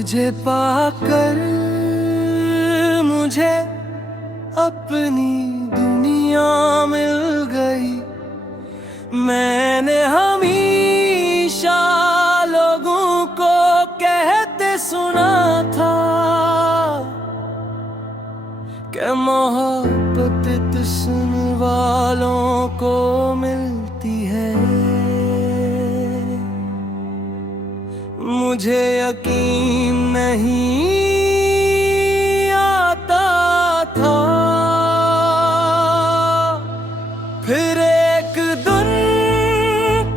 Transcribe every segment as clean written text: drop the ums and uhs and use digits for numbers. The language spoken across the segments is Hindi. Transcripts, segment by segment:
तुझे पाकर मुझे अपनी दुनिया मिल गई। मैंने हमेशा लोगों को कहते सुना था कि मोहब्बत तुझ वालों को मिलती है। मुझे यकीन नहीं आता था। फिर एक दिन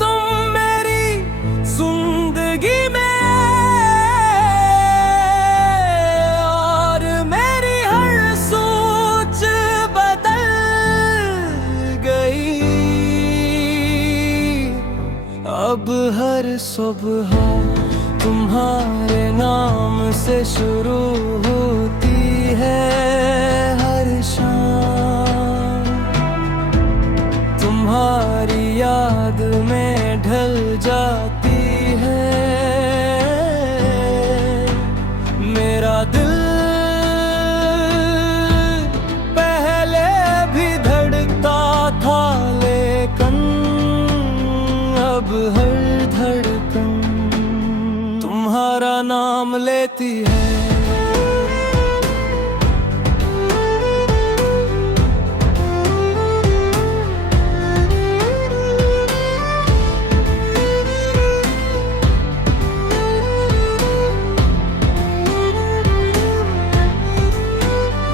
तुम मेरी जिंदगी में और मेरी हर सोच बदल गई। अब हर सुबह तुम्हारे नाम से शुरू होती है, हर शाम तुम्हारी याद में ढल जाती है। मेरा दिल पहले भी धड़कता था, लेकिन अब हर धड़कन तुम्हारा नाम लेती है।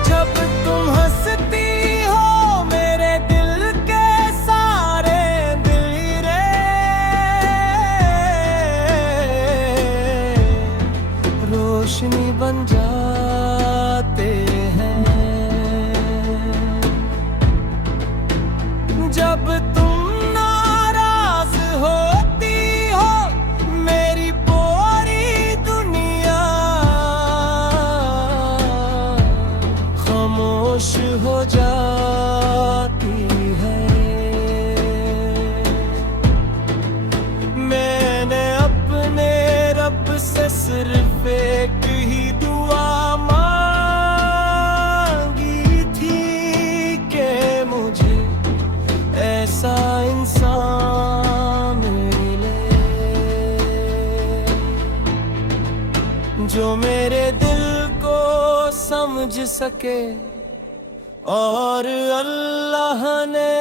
जब तुम हंसती हो मेरे दिल के सारे दिलरे रोशनी बन जाते हैं। जब तुम नाराज होती हो मेरी पूरी दुनिया खामोश हो जाती है। मैंने अपने रब से सिर्फ एक ही दुआ मांगी थी कि मुझे ऐसा इंसान मिले जो मेरे दिल को समझ सके। और अल्लाह ने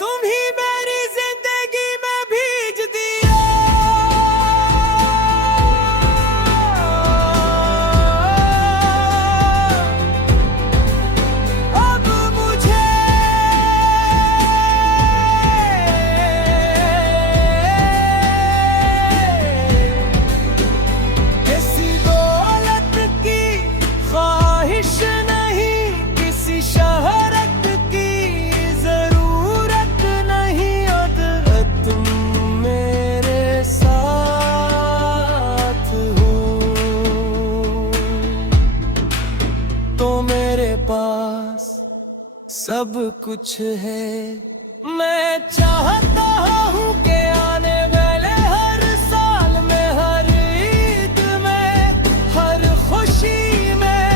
तुम ही मेरी जिंदगी में भेज दिया। अब मुझे किसी दौलत की ख्वाहिश नहीं, किसी शहरत की जरूरत नहीं। अगर तुम मेरे साथ हो तो मेरे पास सब कुछ है। मैं चाहता हूँ कि आने वाले हर साल में, हर ईद में, हर खुशी में,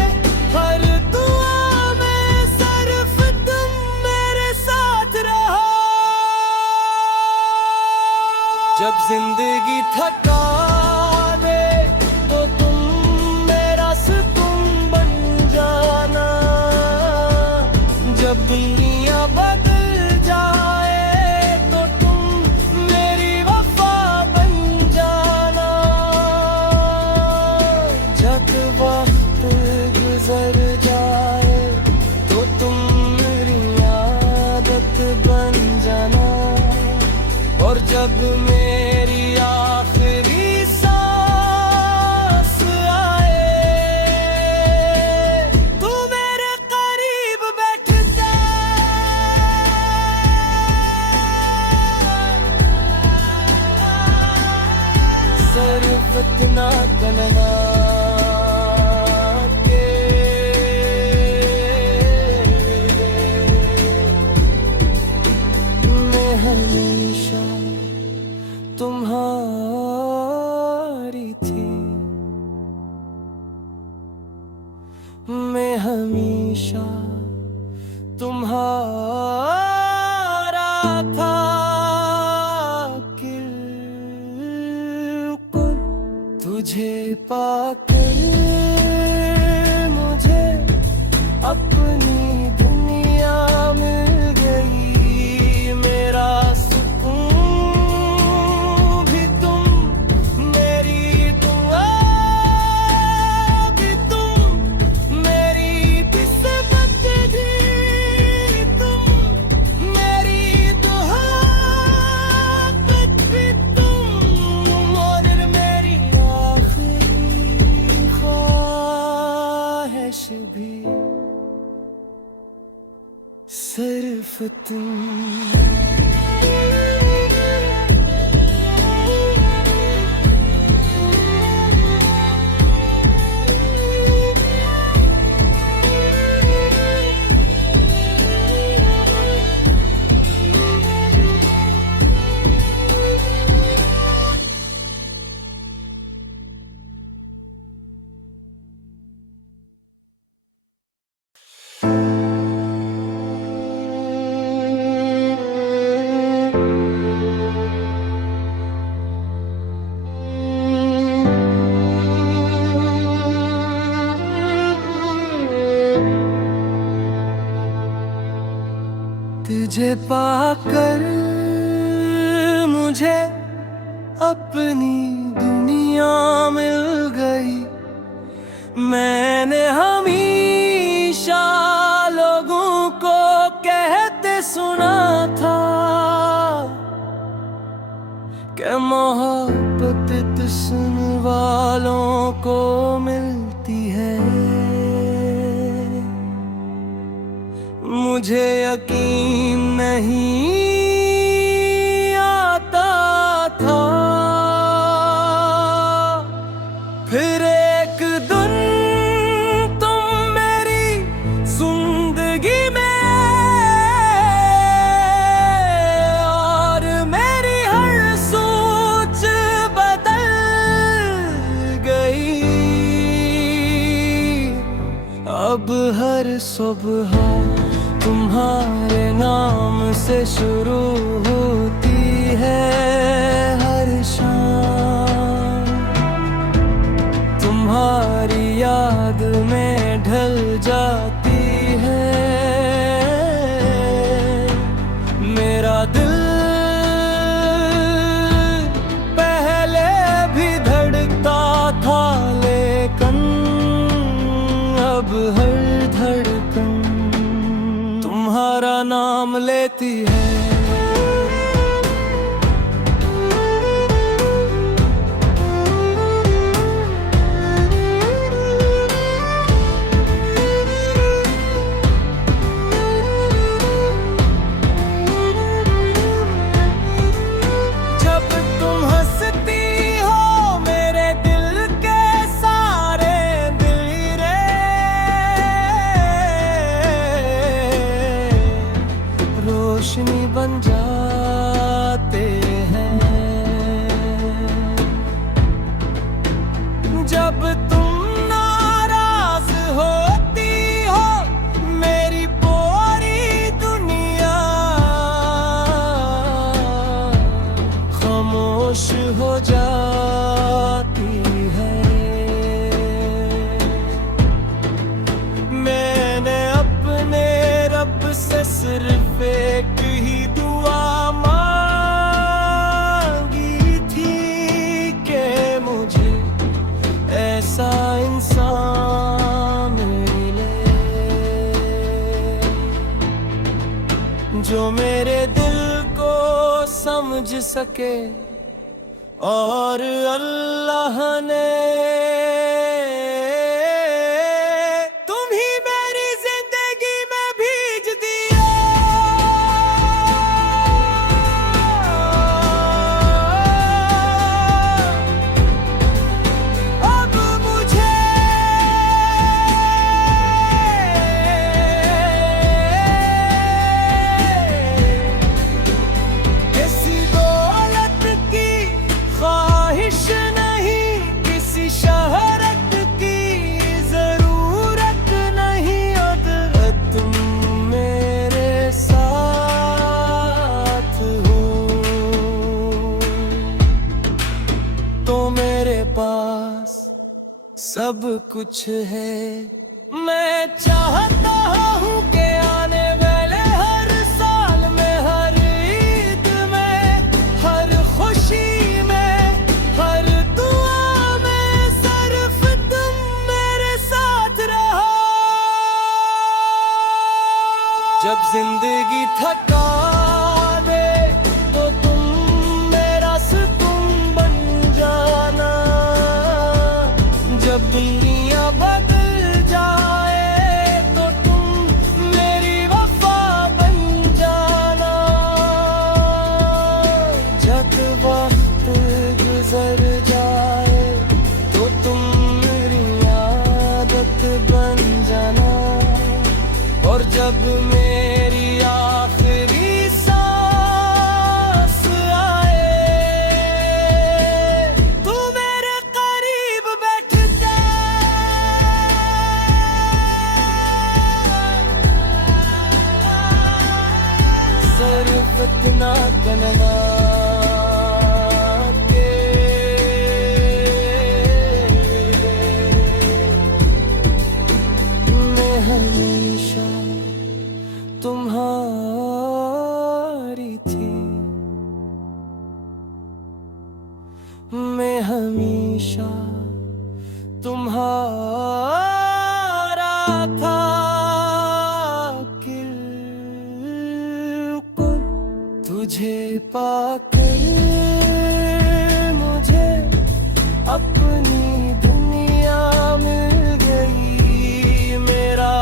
हर दुआ में सिर्फ तुम मेरे साथ रहो। जब जिंदगी थका दे तो तुम मेरा सुकून बन जाना। जब दुनिया बदल जाए तो तुम मेरी वफा बन जाना। जब वक्त गुजर जाए तो तुम मेरी आदत बन जाना। और जब मेरी आखिरी सांस आए तू मेरे करीब बैठ जा। सिर्फ इतना करना के मैं हमेशा तुम्हारा हमेशा तुम्हारा था। बिल्कुल तुझे पाकर मुझे अपनी दुनिया मिल गई। मेरा सुकून भी तुम, मेरी दुआ भी तुम, मेरी किस्मत भी तुम, मेरी दुआत भी तुम, और मेरी आखिरी ख्वाहिश भी सिर्फ तुम। तुझे पाकर मुझे अपनी दुनिया मिल गई। मैंने हमेशा लोगों को कहते सुना था कि मोहब्बत दुश्मन वालों को मिलती है। मुझे यकीन नहीं आता था। फिर एक दिन तुम मेरी जिंदगी में, और मेरी हर सोच बदल गई। अब हर सुबह तुम्हारे नाम से शुरू होती है। हर शाम तुम्हारी याद में ढल जाती है। मेरा दिल पहले भी धड़कता था, लेकिन अब हर धड़कन तुम्हारा नाम लेती है। जब तुम हंसती हो मेरे दिल के सारे दिलरे रोशनी बन जाते हैं। जब तुम नाराज होती हो मेरी पूरी दुनिया खामोश हो जाती है। मैंने अपने रब से सिर्फ एक ही दुआ मांगी थी कि मुझे ऐसा इंसान मिले जो मेरे दिल को समझ सके। और अल्लाह ने तुम ही मेरी जिंदगी में भेज दिया। अब मुझे किसी दौलत की ख्वाहिश नहीं, किसी शहरत सब कुछ है। मैं चाहता हूँ कि आने वाले हर साल में, हर ईद में, हर खुशी में, हर दुआ में सिर्फ तुम मेरे साथ रहो। जब जिंदगी थका दे तो तुम मेरा सुकून बन जाना। जब दुनिया बदल जाए तो तुम मेरी वफा बन जाना। जब वक्त गुजर जाए तो तुम मेरी आदत बन जाना। और जब मेरी आखिरी सांस आए तू मेरे करीब बैठ जा। सिर्फ इतना कहना मैं हमेशा तुम्हारी थी। मैं हमेशा तुम्हारा था। तुझे पाकर मुझे अपनी दुनिया मिल गई। मेरा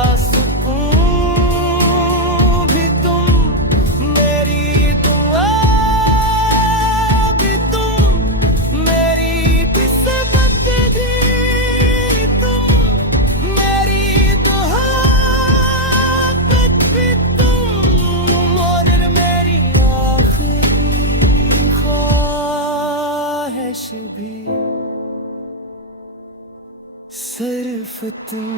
भी सिर्फ तुम।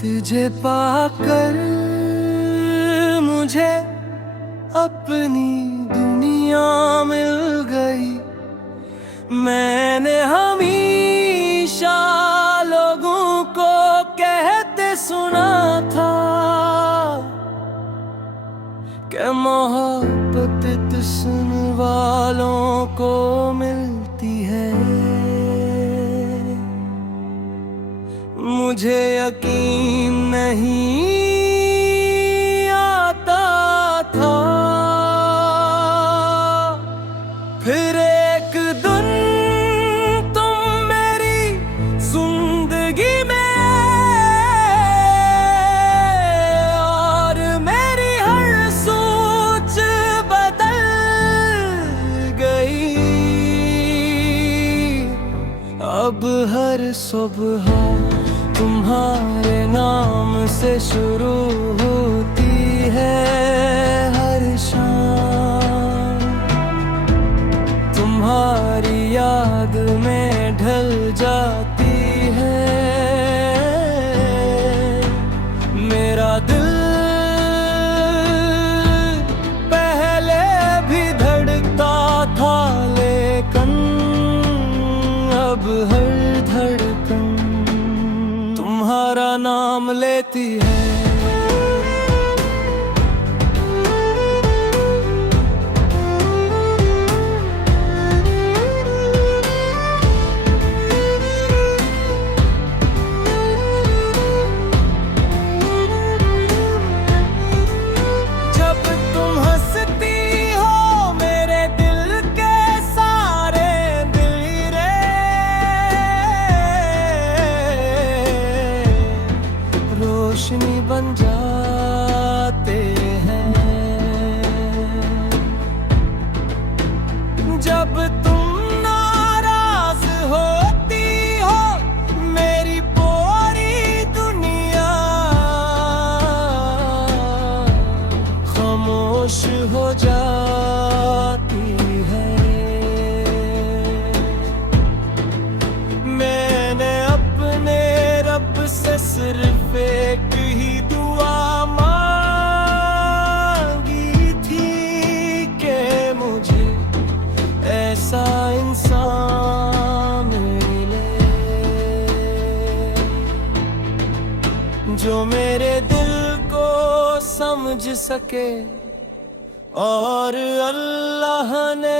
तुझे पाकर मुझे अपनी दुनिया मिल गई। मैंने हमेशा लोगों को कहते सुना था कि मोहब्बत दुश्मन वालों को मिलती है। मुझे यकीन नहीं आता था। फिर एक दिन तुम मेरी जिंदगी में और मेरी हर सोच बदल गई। अब हर सुबह तुम्हारे नाम से शुरू होती है। हर शाम तुम्हारी याद में ढल जाती है। मेरा दिल पहले भी धड़कता था, लेकिन अब हर धड़कन तुम्हारा नाम लेती है। जब तुम हंसती हो मेरे दिल के सारे दिल रे जो मेरे दिल को समझ सके और अल्लाह ने